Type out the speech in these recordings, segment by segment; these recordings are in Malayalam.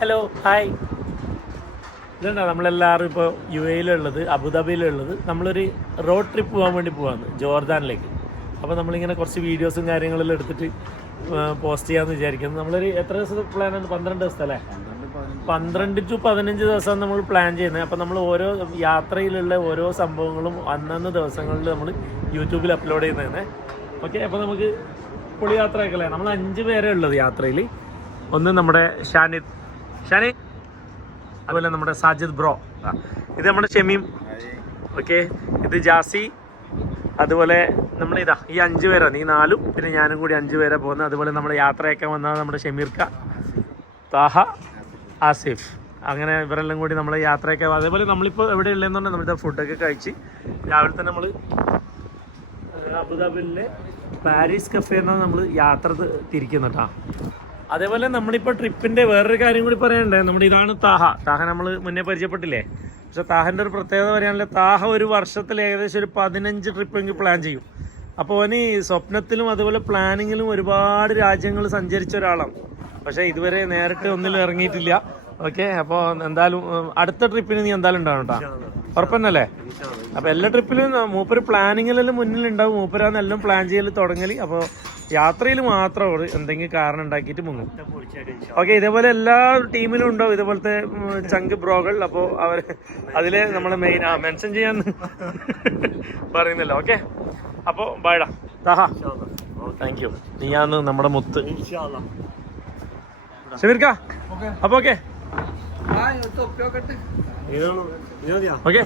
ഹലോ ഹായ് ഇതുണ്ടോ? നമ്മളെല്ലാവരും ഇപ്പോൾ യു എയിലുള്ളത് അബുദാബിയിലുള്ളത്. നമ്മളൊരു റോഡ് ട്രിപ്പ് പോകാൻ വേണ്ടി പോവാന്ന് ജോർദാനിലേക്ക്. അപ്പോൾ നമ്മളിങ്ങനെ കുറച്ച് വീഡിയോസും കാര്യങ്ങളെല്ലാം എടുത്തിട്ട് പോസ്റ്റ് ചെയ്യാമെന്ന് വിചാരിക്കുന്നു. നമ്മളൊരു എത്ര ദിവസത്തെ പ്ലാനാണ് പന്ത്രണ്ട് ദിവസത്തെ അല്ലേ? പന്ത്രണ്ട് ടു പതിനഞ്ച് ദിവസം നമ്മൾ പ്ലാൻ ചെയ്യുന്നത്. അപ്പോൾ നമ്മൾ ഓരോ യാത്രയിലുള്ള ഓരോ സംഭവങ്ങളും അന്നന്ന് ദിവസങ്ങളിൽ നമ്മൾ യൂട്യൂബിൽ അപ്ലോഡ് ചെയ്യുന്നതാണ് ഓക്കെ അപ്പോൾ നമുക്ക് പൊളി യാത്രയൊക്കെ നമ്മൾ അഞ്ച് പേരെ ഉള്ളത് യാത്രയിൽ ഒന്ന് നമ്മുടെ ഷാനിദ് ഷാനി? അതുപോലെ നമ്മുടെ സാജിദ് ബ്രോ. ഇത് നമ്മുടെ ഷെമീം. ഓക്കെ ഇത് ജാസി. അതുപോലെ നമ്മൾ ഇതാ ഈ അഞ്ച് പേരാണ് നീ നാലും പിന്നെ ഞാനും കൂടി അഞ്ച് പേരെ പോകുന്നത്. അതുപോലെ നമ്മുടെ യാത്രയൊക്കെ വന്നത് നമ്മുടെ ഷമീർക്ക താഹ ആസിഫ്. അങ്ങനെ ഇവരെല്ലാം കൂടി നമ്മൾ യാത്രയൊക്കെ അതേപോലെ നമ്മളിപ്പോൾ എവിടെ ഉള്ളതെന്ന് പറഞ്ഞാൽ നമ്മുടെ ഫുഡൊക്കെ കഴിച്ച് രാവിലെ തന്നെ നമ്മൾ അബുദാബിയിലെ പാരീസ് കഫേ നമ്മൾ യാത്ര തി- തിരിക്കുന്നത് കേട്ടോ അതേപോലെ നമ്മളിപ്പോൾ ട്രിപ്പിന്റെ വേറൊരു കാര്യം കൂടി പറയണ്ടേ നമ്മുടെ ഇതാണ് താഹ. താഹ നമ്മൾ മുന്നേ പരിചയപ്പെട്ടില്ലേ? പക്ഷെ താഹന്റെ ഒരു പ്രത്യേകത പറയാനുള്ള താഹ ഒരു വർഷത്തിൽ ഏകദേശം ഒരു പതിനഞ്ച് ട്രിപ്പെങ്കിൽ പ്ലാൻ ചെയ്യും. അപ്പോൾ അവന് സ്വപ്നത്തിലും അതുപോലെ പ്ലാനിങ്ങിലും ഒരുപാട് രാജ്യങ്ങൾ സഞ്ചരിച്ച ഒരാളാണ്. പക്ഷേ ഇതുവരെ നേരിട്ട് ഒന്നിലും ഇറങ്ങിയിട്ടില്ല. ഓക്കെ അപ്പോൾ എന്തായാലും അടുത്ത ട്രിപ്പിന് നീ എന്തായാലും ഉണ്ടാവും കേട്ടോ ഉറപ്പന്നല്ലേ? അപ്പൊ എല്ലാ ട്രിപ്പിലും മൂപ്പര് പ്ലാനിങ്ങിലെല്ലാം മുന്നിലുണ്ടാവും. മൂപ്പരാന്ന് എല്ലാം പ്ലാൻ ചെയ്യൽ തുടങ്ങൽ അപ്പോൾ യാത്രയിൽ മാത്രം ഒരു എന്തെങ്കിലും കാരണം ഉണ്ടാക്കിയിട്ട് മുങ്ങും. ഓക്കെ ഇതേപോലെ എല്ലാ ടീമിലും ഉണ്ടാവും. ഇതേപോലത്തെ ചങ്ക് ബ്രോകൾ. അപ്പോൾ അവർ അതിൽ നമ്മൾ മെയിൻ ആ മെൻഷൻ ചെയ്യാൻ പറയുന്നല്ലോ. ഓക്കെ അപ്പോൾ ബൈഡാ താഹാ താങ്ക് യു നീയാന്ന് നമ്മുടെ മുത്ത്. ഷമീർക്ക. അപ്പോൾ ഓക്കെ. ഓക്കെ.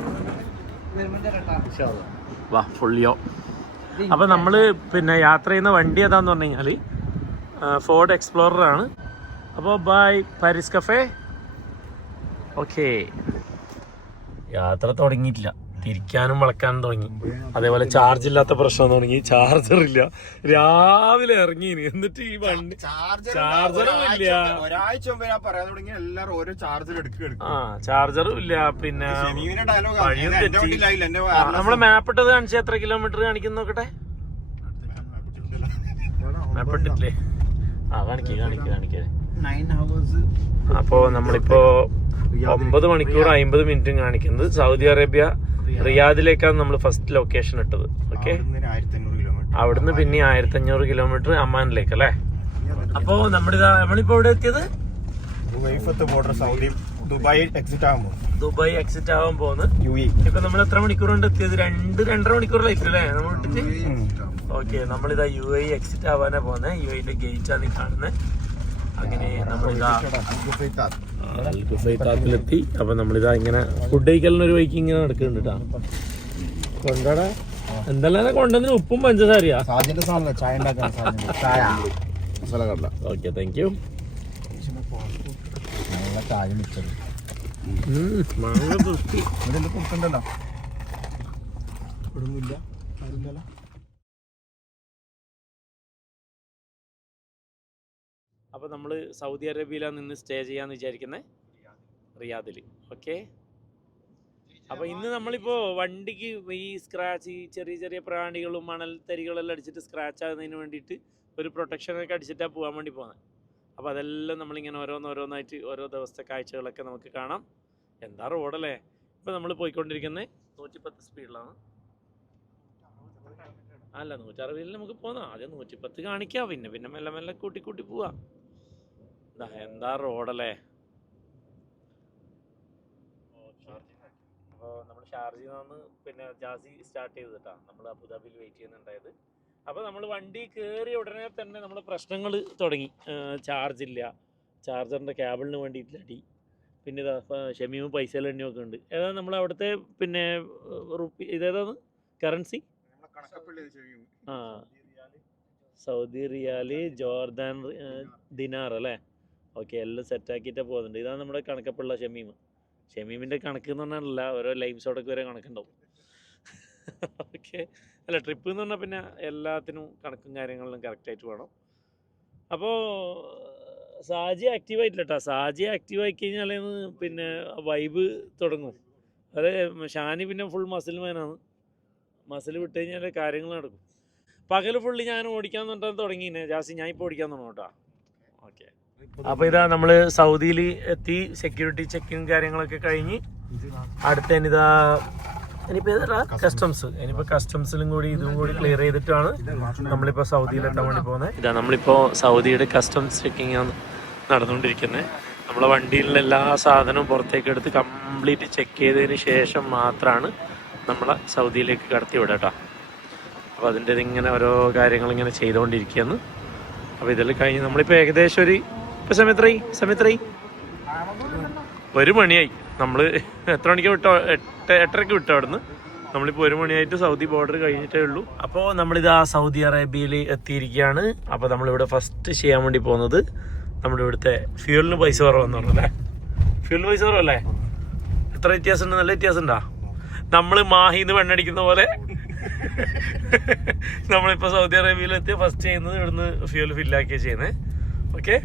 വാ ഫുള്ളിയോ അപ്പോൾ നമ്മൾ പിന്നെ യാത്ര ചെയ്യുന്ന വണ്ടി ഏതാന്ന് പറഞ്ഞു കഴിഞ്ഞാൽ ഫോർഡ് എക്സ്പ്ലോറർ ആണ്. അപ്പോൾ ബൈ പാരീസ് കഫേ ഓക്കേ യാത്ര തുടങ്ങിയിട്ടില്ല. തിരിക്കാനും വളക്കാനും തുടങ്ങി. അതേപോലെ ചാർജ് ഇല്ലാത്ത പ്രശ്നം തുടങ്ങി. ചാർജർ ഇല്ല. രാവിലെ ഇറങ്ങി എന്നിട്ട് ഈ വണ്ടി ചാർജറും ഇല്ല. ഒരാഴ്ച മുമ്പ് ഞാൻ പറയാൻ തുടങ്ങി. എല്ലാവരും ഓരോ ചാർജർ എടുക്കുക ആ ചാർജറും ഇല്ല. പിന്നെ നമ്മൾ മാപ്പിട്ടത് വഴിയും തെറ്റി. കാണിച്ച എത്ര കിലോമീറ്റർ കാണിക്കുന്നു നോക്കട്ടെ? മാപ്പ് ഇട്ടിട്ടില്ലേ? ആ കാണിക്കേ കാണിക്കേ കാണിക്കേ. അപ്പോ നമ്മളിപ്പോ ഒമ്പത് മണിക്കൂർ അമ്പത് മിനിറ്റും കാണിക്കുന്നത് സൗദി അറേബ്യ റിയാദിലേക്കാണ് നമ്മൾ ഫസ്റ്റ് ലൊക്കേഷൻ ഇട്ടത്. ഓക്കെ അവിടുന്ന് പിന്നെ ആയിരത്തി അഞ്ഞൂറ് കിലോമീറ്റർ അമ്മാനിലേക്ക് അല്ലേ? അപ്പോ നമ്മളിതാ നമ്മളിപ്പോ എവിടെ എത്തിയത്? ബോർഡർ സൗദി ദുബായ് എക്സിറ്റ് ആകുമ്പോൾ ദുബായ് എക്സിറ്റ് ആവാൻ പോകുന്നത് ഇപ്പൊ നമ്മൾ എത്ര മണിക്കൂർ കൊണ്ട് എത്തിയത്? രണ്ട് രണ്ടര മണിക്കൂറിലായിരിക്കും അല്ലേ? നമ്മൾ വിട്ടിട്ട്? ഓക്കെ നമ്മളിതാ യു എ എക്സിറ്റ് ആവാനാ പോകുന്നത് യു എന്റെ ഗേറ്റ് ആണ് കാണുന്നത് അങ്ങനെ നമ്മളിതാ അൽഗുഫൈത്താത്തിലെത്തി അപ്പൊ നമ്മളിതാ ഇങ്ങനെ ഫുഡ് കഴിക്കലിന് ഒരു വൈക്ക് ഇങ്ങനെ നടക്കുന്നുണ്ട് കേട്ടാ കൊണ്ടാടാ. എന്തെല്ലാം കൊണ്ടതിന് ഉപ്പും പഞ്ചസാരയാ. ഓക്കെ താങ്ക് യു നല്ല ചായ മിച്ചത് മാങ്ങ ഇവിടെ കൊടുക്കണ്ടല്ലോ? ഇവിടെ ഒന്നുമില്ല ആരുമില്ലല്ലോ? അപ്പോൾ നമ്മൾ സൗദി അറേബ്യയിലാണ് നിന്ന് സ്റ്റേ ചെയ്യാന്ന് വിചാരിക്കുന്നത് റിയാദിൽ ഓക്കെ? അപ്പോൾ ഇന്ന് നമ്മളിപ്പോൾ വണ്ടിക്ക് ഈ സ്ക്രാച്ച് ഈ ചെറിയ ചെറിയ പ്രാണികളും മണൽ തരികളെല്ലാം അടിച്ചിട്ട് സ്ക്രാച്ച് ആകുന്നതിന് വേണ്ടിയിട്ട് ഒരു പ്രൊട്ടക്ഷനൊക്കെ അടിച്ചിട്ടാണ് പോകാൻ വേണ്ടി പോകുന്നത് അപ്പോൾ അതെല്ലാം നമ്മളിങ്ങനെ ഓരോന്നോരോന്നായിട്ട് ഓരോ ദിവസത്തെ കാഴ്ചകളൊക്കെ നമുക്ക് കാണാം. എന്താ റോഡല്ലേ? ഇപ്പോൾ നമ്മൾ പോയിക്കൊണ്ടിരിക്കുന്നത് നൂറ്റിപ്പത്ത് സ്പീഡിലാണ് അല്ല നൂറ്ററുപതിൽ നമുക്ക് പോകാം ആദ്യം നൂറ്റിപ്പത്ത് കാണിക്കാം. പിന്നെ പിന്നെ മെല്ലെ മെല്ലെ കൂട്ടി കൂട്ടി പോവാം. എന്താ റോഡല്ലേ? അപ്പോൾ നമ്മൾ ഷാർജിൽ നിന്ന് പിന്നെ ജാസി സ്റ്റാർട്ട് ചെയ്തിട്ടാ നമ്മൾ അബുദാബിയിൽ വെയിറ്റ് ചെയ്യുന്നുണ്ടായത്. അപ്പോൾ നമ്മൾ വണ്ടി കയറി ഉടനെ തന്നെ നമ്മൾ പ്രശ്നങ്ങൾ തുടങ്ങി. ചാർജ് ഇല്ല. ചാർജറിന്റെ കേബിളിന് വേണ്ടിയിട്ട് അടി. പിന്നെ ഇതാ ഷമീമും പൈസ എണ്ണിയൊക്കെ ഉണ്ട്. ഏതാ നമ്മൾ അവിടുത്തെ പിന്നെ റുപ്പി ഇതേതാണ് കറൻസി ആ. സൗദി റിയാൽ ജോർദാൻ ദിനാർ അല്ലേ? ഓക്കെ എല്ലാം സെറ്റാക്കിയിട്ടേ പോകുന്നുണ്ട് ഇതാണ് നമ്മുടെ കണക്കപ്പുള്ള ഷമീം. ഷമീമിന്റെ കണക്ക് എന്ന് പറഞ്ഞാലല്ല ഓരോ ലൈം സോഡൊക്കെ വരെ കണക്കുണ്ടാവും. ഓക്കെ. അല്ല ട്രിപ്പ് എന്ന് പറഞ്ഞാൽ പിന്നെ എല്ലാത്തിനും കണക്കും കാര്യങ്ങളിലും കറക്റ്റായിട്ട് വേണം. അപ്പോൾ സാജി ആക്റ്റീവ് ആയിട്ടില്ല കേട്ടോ സാജി ആക്റ്റീവ് ആയി കഴിഞ്ഞാൽ പിന്നെ വൈബ് തുടങ്ങും. അതെ ഷാനി പിന്നെ ഫുൾ മസിൽ മാനാണ് മസിൽ വിട്ട് കഴിഞ്ഞാൽ കാര്യങ്ങൾ നടക്കും. പകൽ ഫുള്ള് ഞാൻ ഓടിക്കാൻ തുടങ്ങി തുടങ്ങിനെ. ജാസി ഞാൻ ഇപ്പോൾ ഓടിക്കാൻ തുടങ്ങും കേട്ടോ. ഓക്കെ. അപ്പൊ ഇതാ നമ്മൾ സൗദിയിൽ എത്തി സെക്യൂരിറ്റി ചെക്കിങ് കാര്യങ്ങളൊക്കെ കഴിഞ്ഞ് അടുത്ത ഇനിതാ ഇനിയിപ്പോ കസ്റ്റംസ് ഇനിയിപ്പോ കസ്റ്റംസിലും കൂടി ഇതും കൂടി ക്ലിയർ ചെയ്തിട്ടാണ് നമ്മളിപ്പോ സൗദിയിൽ എത്താൻ വേണ്ടി പോകുന്നത് ഇതാ നമ്മളിപ്പോ സൗദിയുടെ കസ്റ്റംസ് ചെക്കിങ് ആണ് നടന്നുകൊണ്ടിരിക്കുന്നത് നമ്മളെ വണ്ടിയിലുള്ള എല്ലാ സാധനവും പുറത്തേക്ക് എടുത്ത് കംപ്ലീറ്റ് ചെക്ക് ചെയ്തതിന് ശേഷം മാത്രമാണ് നമ്മളെ സൗദിയിലേക്ക് കടത്തി വിടുക കേട്ടോ അപ്പോൾ അതിന്റെ ഇങ്ങനെ ഓരോ കാര്യങ്ങൾ ഇങ്ങനെ ചെയ്തുകൊണ്ടിരിക്കുകയാണ്. അപ്പോൾ ഇതിൽ കഴിഞ്ഞ് നമ്മളിപ്പോൾ ഏകദേശം ഒരു ഒരു മണിയായി. നമ്മൾ എത്ര മണിക്ക് വിട്ടോ? എട്ട് എട്ടരക്ക് വിട്ടോ അവിടുന്ന്? നമ്മളിപ്പോൾ ഒരു മണിയായിട്ട് സൗദി ബോർഡർ കഴിഞ്ഞിട്ടേ ഉള്ളൂ. അപ്പോൾ നമ്മളിത് ആ സൗദി അറേബ്യയിൽ എത്തിയിരിക്കുകയാണ്. അപ്പോൾ നമ്മളിവിടെ ഫസ്റ്റ് ചെയ്യാൻ വേണ്ടി പോകുന്നത് നമ്മുടെ ഇവിടുത്തെ ഫ്യൂലിന് പൈസ കുറവെന്ന് പറഞ്ഞല്ലേ ഫ്യൂലിന് പൈസ കുറവല്ലേ? എത്ര വ്യത്യാസം ഉണ്ട് നല്ല വ്യത്യാസം ഉണ്ടാ നമ്മൾ മാഹിന്ന് വെണ്ണടിക്കുന്ന പോലെ നമ്മളിപ്പോൾ സൗദി അറേബ്യയിൽ എത്തിയ ഫസ്റ്റ് ചെയ്യുന്നത് ഇവിടുന്ന് ഫ്യൂൽ ഫില്ലാക്കിയാണ് ചെയ്യുന്നത് ഓക്കെ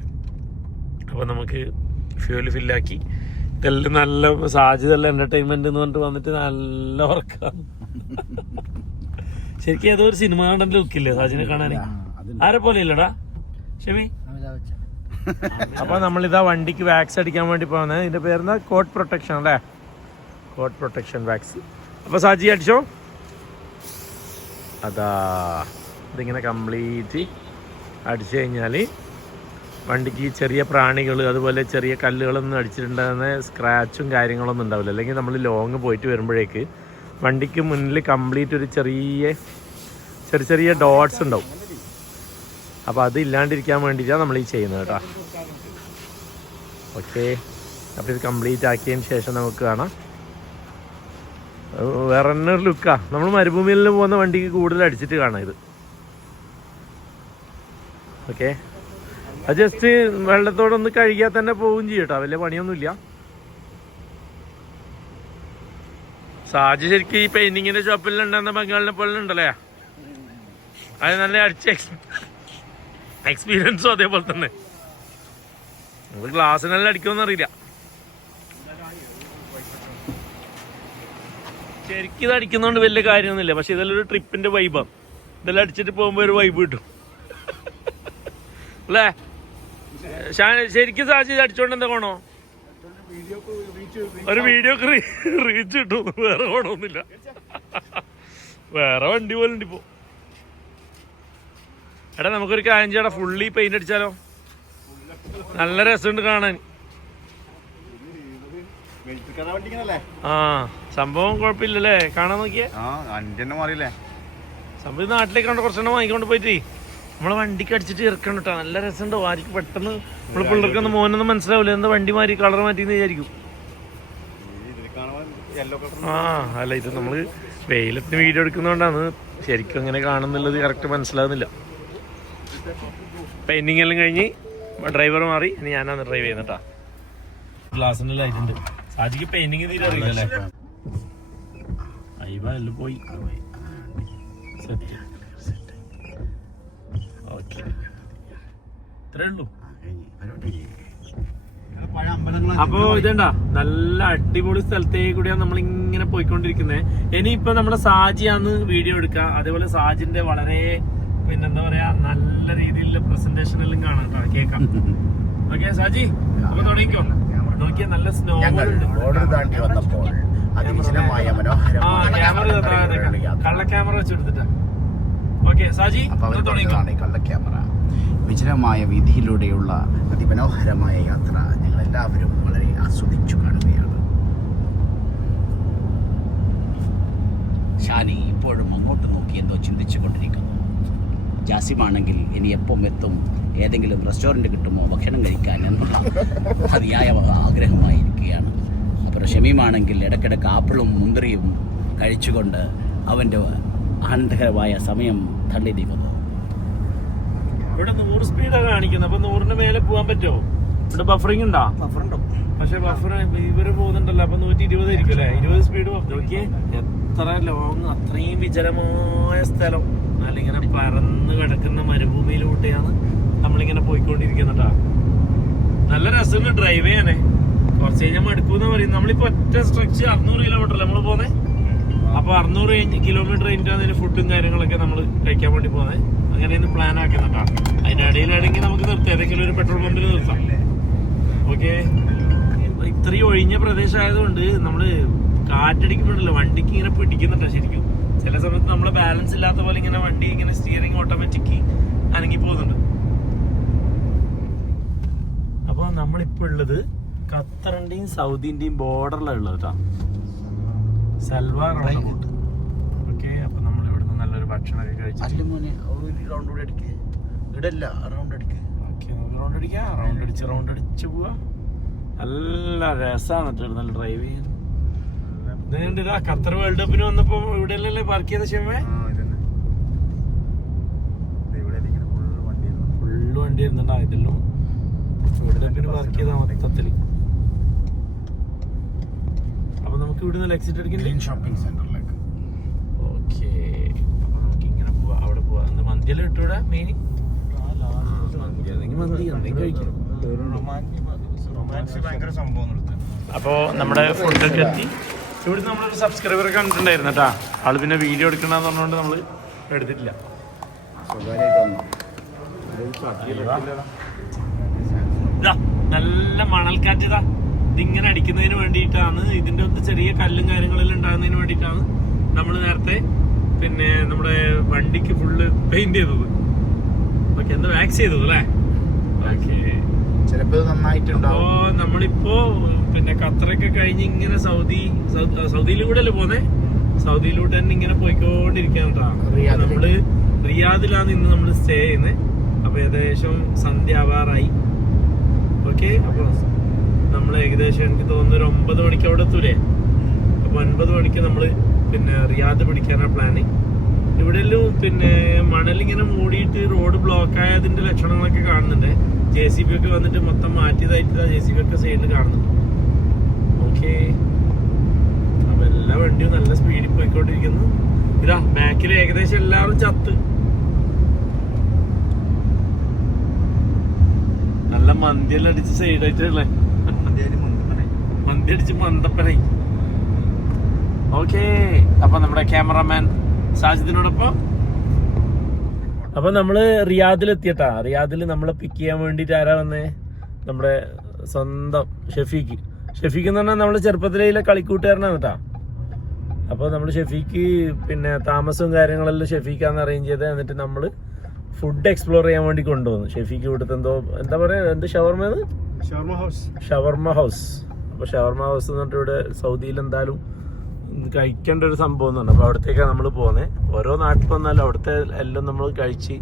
അപ്പോൾ നമുക്ക് ഫ്യൂൽ ഫില്ലാക്കി ഇതെല്ലാം നല്ല സാധ്യതയുള്ള എന്റർടൈൻമെന്റ് എന്ന് പറഞ്ഞിട്ട് വന്നിട്ട് നല്ല ഉറക്കാണ് ശരിക്കും ഏതോ ഒരു സിനിമ കണ്ടന്റെ ലുക്കില്ലേ സാജിനെ കാണാൻ ആരെ പോലെ ഇല്ലടാ? ഷമി? അപ്പൊ നമ്മളിതാ വണ്ടിക്ക് വാക്സ് അടിക്കാൻ വേണ്ടി പോകുന്നത് ഇതിന്റെ പേരെന്താ? കോട്ട് പ്രൊട്ടക്ഷൻ അല്ലേ? കോട്ട് പ്രൊട്ടക്ഷൻ വാക്സ് അപ്പൊ സാജി അടിച്ചോ? അതാ ഇതിങ്ങനെ കംപ്ലീറ്റ് അടിച്ചു കഴിഞ്ഞാൽ വണ്ടിക്ക് ചെറിയ പ്രാണികൾ അതുപോലെ ചെറിയ കല്ലുകളൊന്നും അടിച്ചിട്ടുണ്ടാകുന്ന സ്ക്രാച്ചും കാര്യങ്ങളൊന്നും ഉണ്ടാവില്ല. അല്ലെങ്കിൽ നമ്മൾ ലോങ് പോയിട്ട് വരുമ്പോഴേക്ക് വണ്ടിക്ക് മുന്നിൽ കംപ്ലീറ്റ് ഒരു ചെറിയ ചെറിയ ചെറിയ ഡോട്ട്സ് ഉണ്ടാവും. അപ്പോൾ അത് ഇല്ലാണ്ടിരിക്കാൻ വേണ്ടിയിട്ടാണ് നമ്മൾ ഈ ചെയ്യുന്നത് കേട്ടോ. ഓക്കെ അപ്പോൾ ഇത് കംപ്ലീറ്റ് ആക്കിയതിന് ശേഷം നമുക്ക് കാണാം. വേറെ തന്നെ ഒരു ലുക്കാ നമ്മൾ മരുഭൂമിയിൽ പോകുന്ന വണ്ടിക്ക് കൂടുതൽ അടിച്ചിട്ട് കാണാം ഇത്. ഓക്കെ അത് ജസ്റ്റ് വെള്ളത്തോടൊന്ന് കഴുകിയാൽ തന്നെ പോവുകയും ചെയ്യും കേട്ടോ വലിയ പണിയൊന്നുമില്ല. സാജ് ശരിക്കും ഈ പെയിന്റിങ്ങിന്റെ ഷോപ്പിൽ ഉണ്ടാകുന്ന ബംഗാളിനെ പോലെ ഉണ്ടല്ലേ? അത് നല്ല അടിച്ച എക്സ്പീരിയൻസും അതേപോലെ തന്നെ. നമുക്ക് ഗ്ലാസ്സിനെല്ലാം അടിക്കുമെന്ന് അറിയില്ല. ശരിക്കും ഇത് അടിക്കുന്നതുകൊണ്ട് വലിയ കാര്യമൊന്നുമില്ല. പക്ഷെ ഇതെല്ലാം ഒരു ട്രിപ്പിന്റെ വൈബാണ് ഇതെല്ലാം അടിച്ചിട്ട് പോകുമ്പോൾ ഒരു വൈബ് കിട്ടും. അല്ലേ? ശരിക്കും സാജി അടിച്ചോണ്ട് എന്താ കോണോ? ഒരു വീഡിയോ റീച്ച് കിട്ടും വേറെ കോണമൊന്നുമില്ല വേറെ വണ്ടി പോലെ ഉണ്ട് ഇപ്പോ. എടാ നമുക്കൊരു കാര്യം ചെയ്യടാ ഫുള്ളി പെയിന്റ് അടിച്ചാലോ? നല്ല രസമുണ്ട് കാണാൻ. ആ സംഭവം കുഴപ്പമില്ലല്ലേ? കാണാൻ നോക്കിയേ? സംഭവം നാട്ടിലേക്കാണ്ട് നാട്ടിലേക്ക് കൊണ്ട് കുറച്ചെണ്ണം വാങ്ങിക്കൊണ്ട് പോയിട്ട്. നമ്മളെ വണ്ടിക്ക് അടിച്ചിട്ട് ഇറക്കണം കേട്ടോ. നല്ല രസമുണ്ട്. ആർക്ക് പെട്ടെന്ന് നമ്മളെ പിള്ളേർക്കൊന്നും മോനൊന്നും മനസ്സിലാവില്ല എന്താ വണ്ടി മാറി കളർ മാറ്റിന്ന് വിചാരിക്കും. ആ അല്ല ഇത് നമ്മൾ വെയിലത്തിന് വീഡിയോ എടുക്കുന്നതുകൊണ്ടാണ് ശരിക്കും അങ്ങനെ കാണുന്നുള്ളത് കറക്റ്റ് മനസ്സിലാകുന്നില്ല പെയിന്റിങ് എല്ലാം കഴിഞ്ഞ് ഡ്രൈവർ മാറി. ഇനി ഞാനാണ് ഡ്രൈവ് ചെയ്യുന്നട്ടാ ഗ്ലാസിന്റെ ലൈറ്റ് ഉണ്ട്. സാജിക്ക് പെയിന്റിങ് തീരെ അറിയില്ലല്ലേ? അയ്യ എല്ലാം പോയി. Set okay. ഇത്രേ ഉള്ളൂ പഴയ അമ്പലങ്ങൾ അപ്പോ ഇതണ്ട? നല്ല അടിപൊളി സ്ഥലത്തേക്ക് കൂടിയാണ് നമ്മൾ ഇങ്ങനെ പോയിക്കൊണ്ടിരിക്കുന്നത് ഇനിയിപ്പോ നമ്മുടെ സാജിയാന്ന് വീഡിയോ എടുക്കുക അതേപോലെ സാജിന്റെ വളരെ പിന്നെന്താ പറയാ നല്ല രീതിയിലുള്ള പ്രസന്റേഷൻ എല്ലാം കാണാം കേട്ടോ. കേക്കാം. ഓക്കെ സാജി അപ്പൊ തുടങ്ങിക്കോ. നോക്കിയ നല്ല സ്നോ ബോർഡർ താണ്ടി വന്നപ്പോൾ മനോഹരമായ കള്ള ക്യാമറ വെച്ചെടുത്തിട്ടാ കള്ള ക്യാമറ. വിജനമായ വീതിയിലൂടെയുള്ള അതിമനോഹരമായ യാത്ര ഞങ്ങൾ എല്ലാവരും വളരെ ആസ്വദിച്ചു കാണുകയാണ്. ഷാനി ഇപ്പോഴും അങ്ങോട്ട് നോക്കി എന്തോ ചിന്തിച്ചു കൊണ്ടിരിക്കുന്നു ജാസിമാണെങ്കിൽ ഇനി എപ്പം എത്തും? ഏതെങ്കിലും റെസ്റ്റോറന്റ് കിട്ടുമോ? ഭക്ഷണം കഴിക്കാൻ എന്നുള്ള അതിയായ ആഗ്രഹമായിരിക്കുകയാണ്. അപ്പോൾ ഷമീമാണെങ്കിൽ ഇടയ്ക്കിടയ്ക്ക് ആപ്പിളും മുന്തിരിയും കഴിച്ചുകൊണ്ട് അവന്റെ ആനന്ദകരമായ സമയം തള്ളി നീക്കുന്നു ഇവിടെ നൂറ് സ്പീഡാ കാണിക്കുന്നത്. അപ്പൊ നൂറിന് മേലെ പോകാൻ പറ്റുമോ? ഇവിടെ ബഫറിംഗ് ഉണ്ടോ? പക്ഷെ ബഫർ ഇവർ പോകുന്നുണ്ടല്ലോ. അപ്പൊ നൂറ്റി ഇരുപത് ആയിരിക്കും അല്ലേ ഇരുപത് സ്പീഡ് നോക്കിയേ എത്ര ലോങ് അത്രയും വിജനമായ സ്ഥലം. അല്ലിങ്ങനെ പരന്ന് കിടക്കുന്ന മരുഭൂമിയിലൂടെയാണ് നമ്മളിങ്ങനെ പോയിക്കൊണ്ടിരിക്കുന്നുണ്ടാ നല്ല രസമുണ്ട് ഡ്രൈവ് ചെയ്യാനേ. കുറച്ച് കഴിഞ്ഞാൽ മടുക്കൂന്ന് പറയും നമ്മളിപ്പോ ഒറ്റ സ്ട്രെച്ച് അറുന്നൂറ് കിലോമീറ്റർ അല്ലേ നമ്മൾ പോകുന്നത് അപ്പൊ അറുന്നൂറ് കിലോമീറ്റർ കഴിഞ്ഞിട്ടാണ് അതിന് ഫുഡും കാര്യങ്ങളൊക്കെ നമ്മൾ കഴിക്കാൻ വേണ്ടി പോകുന്നത് അങ്ങനെയൊന്ന് പ്ലാൻ ആക്കുന്നുണ്ടാ അതിന്റെ ഇടയിലാണെങ്കിൽ നമുക്ക് നിർത്താം. ഏതെങ്കിലും ഒരു പെട്രോൾ പമ്പിൽ നിർത്താം. ഓക്കെ ഇത്രയും ഒഴിഞ്ഞ പ്രദേശമായതുകൊണ്ട് നമ്മൾ കാറ്റടിക്കുമ്പോഴല്ലോ വണ്ടിക്ക് ഇങ്ങനെ പിടിക്കുന്നുണ്ടോ ശരിക്കും. ചില സമയത്ത് നമ്മളെ ബാലൻസ് ഇല്ലാത്ത പോലെ ഇങ്ങനെ വണ്ടി ഇങ്ങനെ സ്റ്റിയറിംഗ് ഓട്ടോമാറ്റിക് അനങ്ങി പോകുന്നുണ്ട്. അപ്പൊ നമ്മളിപ്പോ ഉള്ളത് ഖത്തറിന്റെയും സൗദിന്റെയും ബോർഡറിലാണ് ഉള്ളത് കേട്ടോ സൽവാർ ഓക്കെ അപ്പൊ നമ്മൾ ഇവിടുന്ന് നല്ലൊരു ഭക്ഷണമൊക്കെ കഴിച്ചു അല്ല മോനെ ഒരു റൗണ്ട് കൂടെ അടിക്ക്. ഇടല്ല റൗണ്ട് അടിക്ക്. ഓക്കെ റൗണ്ട് അടിക്കാം. റൗണ്ട് അടിച്ച് റൗണ്ട് അടിച്ച് പോവാ. നല്ല രസമാണ് കേട്ടോ നല്ല ഡ്രൈവ് ചെയ്യാൻ ഇതുണ്ട് ഇതാ ഖത്തർ വേൾഡ് കപ്പിന് വന്നപ്പോ ഇവിടെ അല്ലല്ലേ പാർക്ക് ചെയ്ത ക്ഷമേ? ഫുള്ള് വണ്ടി ഇരുന്നുണ്ടാ ഇതെല്ലാം. വേൾഡ് കപ്പിന് പാർക്ക് ചെയ്താ മൊത്തത്തിൽ. അപ്പൊ നമുക്ക് ഇവിടുന്ന് എക്സിറ്റ് എടുക്കില്ല ഷോപ്പിംഗ് സെന്ററിലേക്ക് ഓക്കെ അപ്പൊ നമുക്ക് ഇങ്ങനെ പോവാം. അവിടെ പോവാം. എന്താ മന്തിയെല്ലാം ഇട്ടൂടെ മെയിൻ മന്തി. അല്ലെങ്കിൽ മന്തി എന്തെങ്കിലും കഴിക്കണം അപ്പോൾ നമ്മുടെ ഫുഡൊക്കെ എത്തി. ഇവിടെ നമ്മളൊരു സബ്സ്ക്രൈബർ കണ്ടിട്ടുണ്ടായിരുന്നു കേട്ടാ ആൾ പിന്നെ വീഡിയോ എടുക്കണമെന്ന് പറഞ്ഞുകൊണ്ട് നമ്മൾ എടുത്തിട്ടില്ല. നല്ല മണൽക്കാറ്റ് ഇതാ ഇതിങ്ങനെ അടിക്കുന്നതിന് വേണ്ടിയിട്ടാണ് ഇതിന്റെ ഒന്ന് ചെറിയ കല്ലും കാര്യങ്ങളെല്ലാം ഉണ്ടാകുന്നതിന് വേണ്ടിയിട്ടാണ് നമ്മൾ നേരത്തെ പിന്നെ നമ്മുടെ വണ്ടിക്ക് ഫുള്ള് പെയിന്റ് ചെയ്തത്. ഓക്കെ എന്താ വാക്സ് ചെയ്തത് അല്ലേ? ഓക്കെ ചിലപ്പോ അപ്പോ നമ്മളിപ്പോ പിന്നെ ഖത്തറൊക്കെ കഴിഞ്ഞ് ഇങ്ങനെ സൗദി സൗദിയിലൂടെ അല്ലേ പോന്നെ? സൗദിയിലൂടെ തന്നെ ഇങ്ങനെ. റിയാദിലേക്ക്. നമ്മൾ റിയാദിലാണ് ഇന്ന് നമ്മൾ സ്റ്റേ ചെയ്യുന്നത് അപ്പൊ ഏകദേശം സന്ധ്യ ആവാറായി ഓക്കെ അപ്പൊ നമ്മൾ ഏകദേശം എനിക്ക് തോന്നുന്നു ഒരു ഒമ്പത് മണിക്ക് അവിടെ എത്തൂലേ? അപ്പൊ ഒൻപത് മണിക്ക് നമ്മൾ പിന്നെ റിയാദ് പിടിക്കാനാണ് പ്ലാനിങ് ഇവിടെയെല്ലാം പിന്നെ മണലിങ്ങനെ മൂടിയിട്ട് റോഡ് ബ്ലോക്ക് ആയതിന്റെ ലക്ഷണങ്ങളൊക്കെ കാണുന്നുണ്ട്. ജെ സി ബി ഒക്കെ വന്നിട്ട് മൊത്തം മാറ്റിയതായിട്ട് ജെ സി ബി ഒക്കെ സൈഡിൽ കാണുന്നുണ്ട് ഓക്കെ അപ്പൊ എല്ലാ വണ്ടിയും നല്ല സ്പീഡിൽ പോയിക്കൊണ്ടിരിക്കുന്നു. ഇതാ ബാക്കിൽ ഏകദേശം എല്ലാവരും ചത്ത്. നല്ല മന്തിയെല്ലാം അടിച്ച് സൈഡായിട്ടല്ലേ മന്തി അടിച്ച് മന്ദപ്പനായി ഓക്കെ അപ്പൊ നമ്മുടെ ക്യാമറമാൻ സാജിദിനോടൊപ്പം. അപ്പൊ നമ്മൾ റിയാദിൽ എത്തിയട്ടാ റിയാദിൽ നമ്മളെ പിക്ക് ചെയ്യാൻ വേണ്ടിട്ട് ആരാ വന്നേ? നമ്മുടെ സ്വന്തം ഷെഫീക്ക് ഷെഫീക്ക് എന്ന് പറഞ്ഞാൽ നമ്മൾ ചെറുപ്പത്തിലെ കളിക്കൂട്ടുകാരനാണ് കേട്ടാ. അപ്പൊ നമ്മൾ ഷെഫീക്ക് പിന്നെ താമസവും കാര്യങ്ങളെല്ലാം ഷെഫീക്കാന്ന് അറേഞ്ച് ചെയ്ത്. എന്നിട്ട് നമ്മൾ ഫുഡ് എക്സ്പ്ലോർ ചെയ്യാൻ വേണ്ടി കൊണ്ടുവന്നു. ഷെഫീക്ക് ഇവിടുത്തെ എന്തോ എന്താ പറയാ എന്ത് ഷവർമേന്ന് ഷവർമ ഹൗസ്. അപ്പൊ ഷവർമ ഹൗസ് എന്ന് പറഞ്ഞിട്ട് ഇവിടെ സൗദിയിൽ എന്തായാലും കഴിക്കേണ്ട ഒരു സംഭവം എന്ന് പറഞ്ഞു അപ്പൊ അവിടത്തേക്കാണ് നമ്മൾ പോകുന്നത് ഓരോ നാട്ടിൽ വന്നാലും അവിടുത്തെ എല്ലാം നമ്മൾ കഴിച്ച്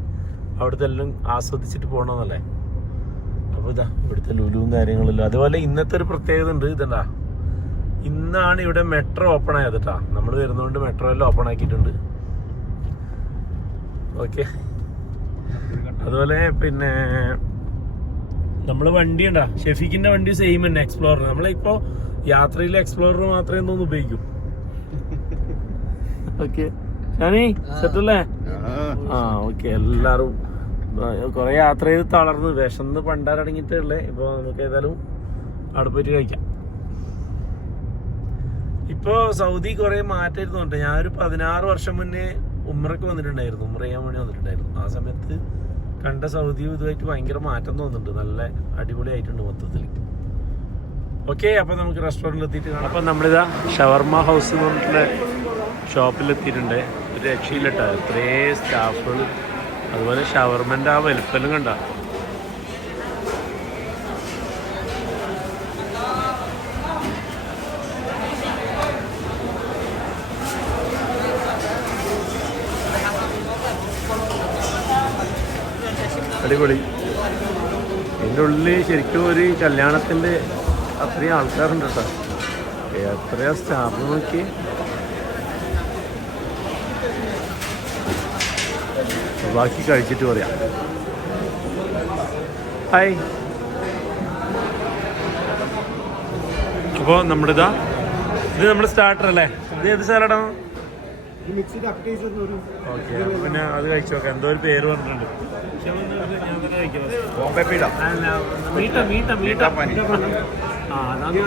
അവിടുത്തെ എല്ലാം ആസ്വദിച്ചിട്ട് പോകണമെന്നല്ലേ അപ്പൊ ഇതാ ഇവിടുത്തെ ലുലുവും കാര്യങ്ങളെല്ലാം. അതുപോലെ ഇന്നത്തെ ഒരു പ്രത്യേകത ഉണ്ട് ഇതണ്ടാ. ഇന്നാണ് ഇവിടെ മെട്രോ ഓപ്പൺ ആയത് കേട്ടാ നമ്മൾ വരുന്നതുകൊണ്ട് മെട്രോ എല്ലാം ഓപ്പൺ ആക്കിയിട്ടുണ്ട്. ഓക്കെ. അതുപോലെ പിന്നെ നമ്മൾ വണ്ടി ഉണ്ടാ ഷെഫീഖിന്റെ വണ്ടി സെയിം തന്നെ എക്സ്പ്ലോറർ നമ്മളിപ്പോ യാത്രയിൽ എക്സ്പ്ലോറർ മാത്രമേ എന്തോന്ന് ഉപയോഗിക്കൂ. ഓക്കെ ഞാനീ സെറ്റല്ലേ? ആ. ഓക്കെ എല്ലാരും കുറെ യാത്ര ചെയ്ത് തളർന്നു വിശന്ന് പണ്ടാരടങ്ങിയിട്ടുള്ളേ ഇപ്പൊ നമുക്ക് ഏതായാലും അവിടെ പോയിട്ട് കഴിക്കാം. ഇപ്പോ സൗദി കുറെ മാറ്റായിരുന്നുണ്ട് ഞാനൊരു പതിനാറ് വർഷം മുന്നേ ഉമ്രക്ക് വന്നിട്ടുണ്ടായിരുന്നു. ഉമ്ര ചെയ്യാൻ വേണ്ടി വന്നിട്ടുണ്ടായിരുന്നു. ആ സമയത്ത് കണ്ട സൗദിയും ഇതുമായിട്ട് ഭയങ്കര മാറ്റം തോന്നുന്നുണ്ട്. നല്ല അടിപൊളിയായിട്ടുണ്ട് മൊത്തത്തിൽ ഓക്കെ അപ്പൊ നമുക്ക് റെസ്റ്റോറന്റിൽ എത്തിയിട്ട് അപ്പൊ നമ്മളിതാ ഷവർമ ഹൗസ് എന്ന് പറഞ്ഞിട്ടുള്ള ഷോപ്പിൽ എത്തിയിട്ടുണ്ട്. ഒരു രക്ഷയില്ലട്ടോ ഇത്രേ സ്റ്റാഫുകൾ അതുപോലെ ഷവർമന്റെ ആ വലിപ്പലും കണ്ട? അടിപൊളി. എന്റെ ഉള്ളിൽ ശരിക്കും ഒരു കല്യാണത്തിന്റെ അത്രയും ആൾക്കാരുണ്ട് കേട്ടോ എത്രയാ സ്റ്റാഫ് നോക്കി ബാക്കി കഴിച്ചിട്ട് പറയാം. ഹായ്. അപ്പോൾ നമ്മളിതാ ഇതാ നമ്മുടെ സ്റ്റാർട്ടർ അല്ലേ? ഇത് ഏത് സാലഡാണ് ഓക്കെ പിന്നെ അത് കഴിച്ചു നോക്കാം. എന്തോ ഒരു പേര് പറഞ്ഞിട്ടുണ്ട് ബോംബെ പീഡ. അല്ല, മീട്ട മീട്ട മീട്ട ആ അതാണ്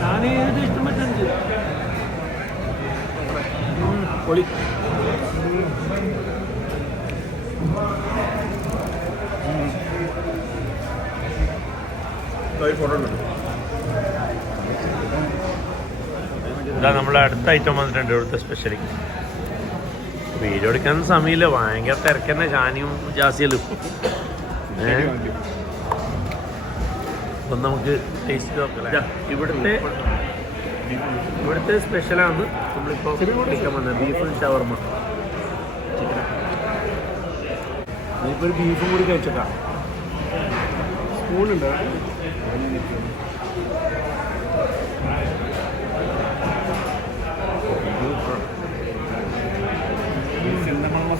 ഞാൻ ഏത് ഇഷ്ടം പറ്റുന്നത് പൊളി. ഫോട്ടോ ഉണ്ട്. ഇതാ നമ്മളെ അടുത്ത ഐറ്റം വന്നിട്ടുണ്ട് ഇവിടുത്തെ സ്പെഷ്യലി വീഡിയോ എടുക്കാൻ സമയമില്ല. ഭയങ്കര തിരക്കന്നെ ഷാനിയും ജാസിയലും അപ്പം നമുക്ക് ടേസ്റ്റ് നോക്കാം ഇവിടുത്തെ ഇവിടുത്തെ സ്പെഷ്യലാണ് നമ്മളിപ്പോൾ കഴിക്കാൻ വന്നത് ബീഫ് ഷവർമ ഒരു ബീഫും കൂടി കഴിച്ചിട്ടാ. സ്പൂണുണ്ട്.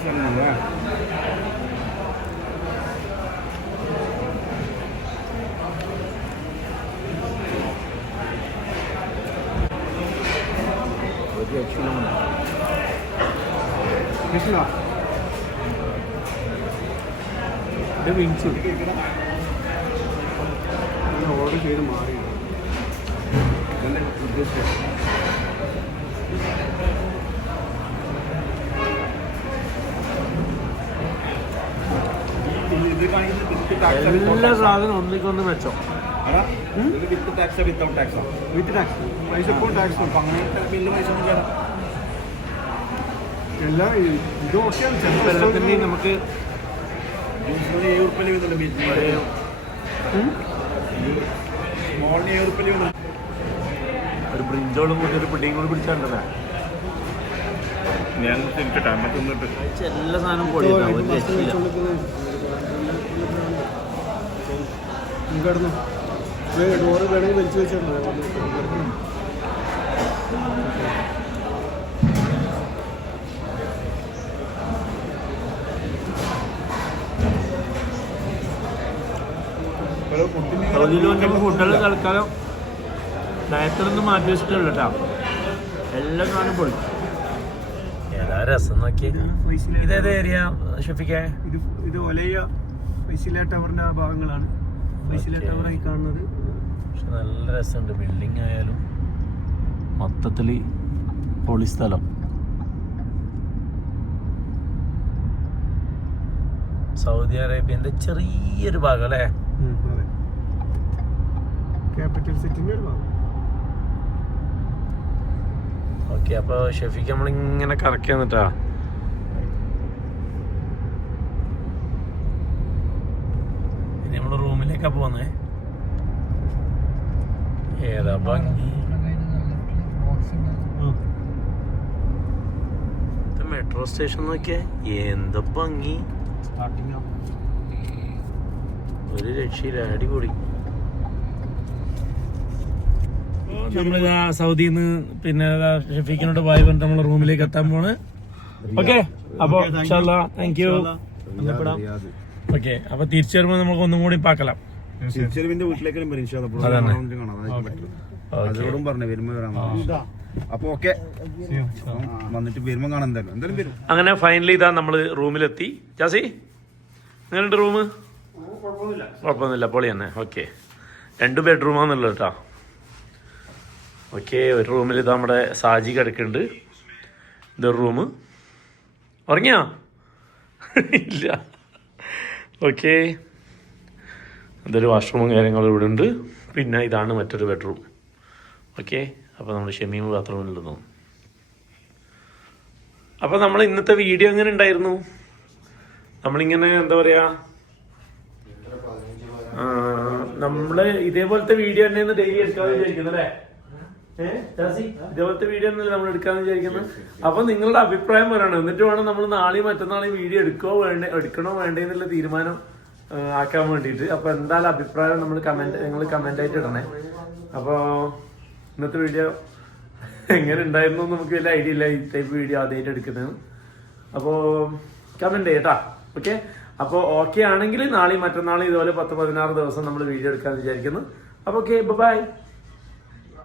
സിന്തമണ മസാല ഉണ്ട് ഒരു രക്ഷയില്ല കൃഷ്ണ ഇത് വിങ്സ് ഓർഡർ ചെയ്ത് മാറി എന്റെ ഉദ്ദേശം ഇത് കാണിക്കുന്നത് വിത്ത് ടാക്സ് എല്ലാ സാധനവും ഒന്നിക്കൊന്ന് മെച്ചം? With tax without tax with tax പൈസ ഇപ്പോൾ ടാക്സ് അപ്പം അങ്ങനെ ബില്ല് പൈസ ഒന്നും വേണം എല്ലാം ഇത് ഓക്കെയാണ് വെള്ളത്തിന് നമുക്ക് ജ്യൂസിന് ഏഴ് ഉറുപ്പിൽ വരുന്നുണ്ട് ബീച്ച് മോളിന് ഏഴ് ഉറുപ്പിൽ വരുന്നുണ്ട് ഒരു ബ്രിഞ്ചോളും കൂടി ഒരു പിടിയും കൂടി പിടിച്ചാണ്ടല്ലേ ഞാൻ തിരിക്കട്ടെ അമ്മ എല്ലാ സാധനവും പൊടിയുണ്ടാവും ഒരു രക്ഷയില്ല കിടന്നു. ഡോറ് വേണമെങ്കിൽ വലിച്ചു വെച്ചിട്ടുണ്ട്. ഫുഡുകൾ തൽക്കാലം ഡയറ്റിലൊന്നും മാറ്റി വെച്ചിട്ടില്ല കേട്ടോ എല്ലാം കാണും പൊളി ഏതാ രസം നോക്കി. ഇതേത് ഏരിയ ഷെഫിക്കെ? ഇത് ഇത് ഒലയ ഫൈസില ടവറിന്റെ ആ ഭാഗങ്ങളാണ്. ടവറായി കാണുന്നത്. പക്ഷെ നല്ല രസമുണ്ട്. ബിൽഡിംഗ് ആയാലും മൊത്തത്തിൽ പൊളി സ്ഥലം. സൗദി അറേബ്യന്റെ ചെറിയൊരു ഭാഗം അല്ലേ? ക്യാപിറ്റൽ സിറ്റിന്റെ ഒരു ഭാഗം. ഓക്കെ അപ്പൊ ഷെഫിക്ക് നമ്മളിങ്ങനെ കറക്കി വന്നിട്ടാ ഇനി റൂമിലേക്കാ പോന്നേ ഏതാ ഭംഗി മെട്രോ സ്റ്റേഷൻ നോക്കിയേ എന്താ ഭംഗി ഒരു രക്ഷയില്ല അടിപൊളി നമ്മളിതാ സൗദിയിൽ നിന്ന് പിന്നെ ഷെഫീഖിനോട് ബായ് പറഞ്ഞിട്ട് നമ്മളെ റൂമിലേക്ക് എത്താൻ പോണ്. ഓക്കെ അപ്പൊ താങ്ക് യു ഓക്കെ അപ്പൊ തിരിച്ചു വരുമ്പോ നമുക്ക് ഒന്നും കൂടി പാക്കലാം. തിരിച്ചറിവിന്റെ വീട്ടിലേക്കും അതിനോടും പറഞ്ഞു വരുമ്പോ വരാൻ അപ്പൊ ഓക്കെ. വന്നിട്ട് വരുമ്പോ കാണാൻ എന്തായാലും. എന്തായാലും വരും. അങ്ങനെ ഫൈനലി ഇതാ നമ്മൾ റൂമിലെത്തി. ജാസി എങ്ങനെയുണ്ട് റൂം? കുഴപ്പമൊന്നുമില്ല. പൊളി തന്നെ. ഓക്കെ. രണ്ട് ബെഡ്റൂമാന്നുള്ളത് കേട്ടോ ഓക്കെ ഒരു റൂമിൽ ഇതാ നമ്മുടെ സാജി കിടക്കുന്നുണ്ട്. ഇതൊരു റൂം. ഉറങ്ങിയോ? ഇല്ല. ഓക്കെ. ഇതൊരു വാഷ്റൂമും കാര്യങ്ങളും ഇവിടെ ഉണ്ട്. പിന്നെ ഇതാണ് മറ്റൊരു ബെഡ്റൂം ഓക്കെ അപ്പോൾ നമ്മൾ ഷെമീം ബാത്റൂമിൽ തോന്നും അപ്പോൾ നമ്മൾ ഇന്നത്തെ വീഡിയോ എങ്ങനെ ഉണ്ടായിരുന്നു? നമ്മളിങ്ങനെ എന്താ പറയുക നമ്മൾ ഇതേപോലത്തെ വീഡിയോ തന്നെയാണ് ഡെയിലി എടുക്കാമെന്ന് വിചാരിക്കുന്നത് അല്ലേ? ഇതേപോലത്തെ വീഡിയോ തന്നെയല്ലേ നമ്മൾ എടുക്കാന്ന് വിചാരിക്കുന്നത് അപ്പൊ നിങ്ങളുടെ അഭിപ്രായം പറയണം. എന്നിട്ട് വേണം നമ്മൾ നാളെയും മറ്റന്നാളെയും വീഡിയോ എടുക്കോ വേണ്ട എടുക്കണോ വേണ്ടേ എന്നുള്ള തീരുമാനം ആക്കാൻ വേണ്ടിയിട്ട്. അപ്പോൾ എന്തായാലും അഭിപ്രായം നമ്മൾ കമന്റ് നിങ്ങൾ കമന്റ് ആയിട്ട് ഇടണേ. അപ്പോൾ ഇന്നത്തെ വീഡിയോ എങ്ങനെ ഉണ്ടായിരുന്നു നമുക്ക് വലിയ ഐഡിയ ഇല്ല. ഈ ടൈപ്പ് വീഡിയോ ആദ്യമായിട്ട് എടുക്കുന്നത്. അപ്പോൾ കമന്റ് ചെയ്യട്ടാ. ഓക്കെ അപ്പോൾ ഓക്കെ ആണെങ്കിൽ നാളെ മറ്റന്നാളും ഇതുപോലെ പത്ത് പതിനാറ് ദിവസം നമ്മൾ വീഡിയോ എടുക്കാൻ വിചാരിക്കുന്നു. അപ്പോൾ ഓക്കെ ബൈ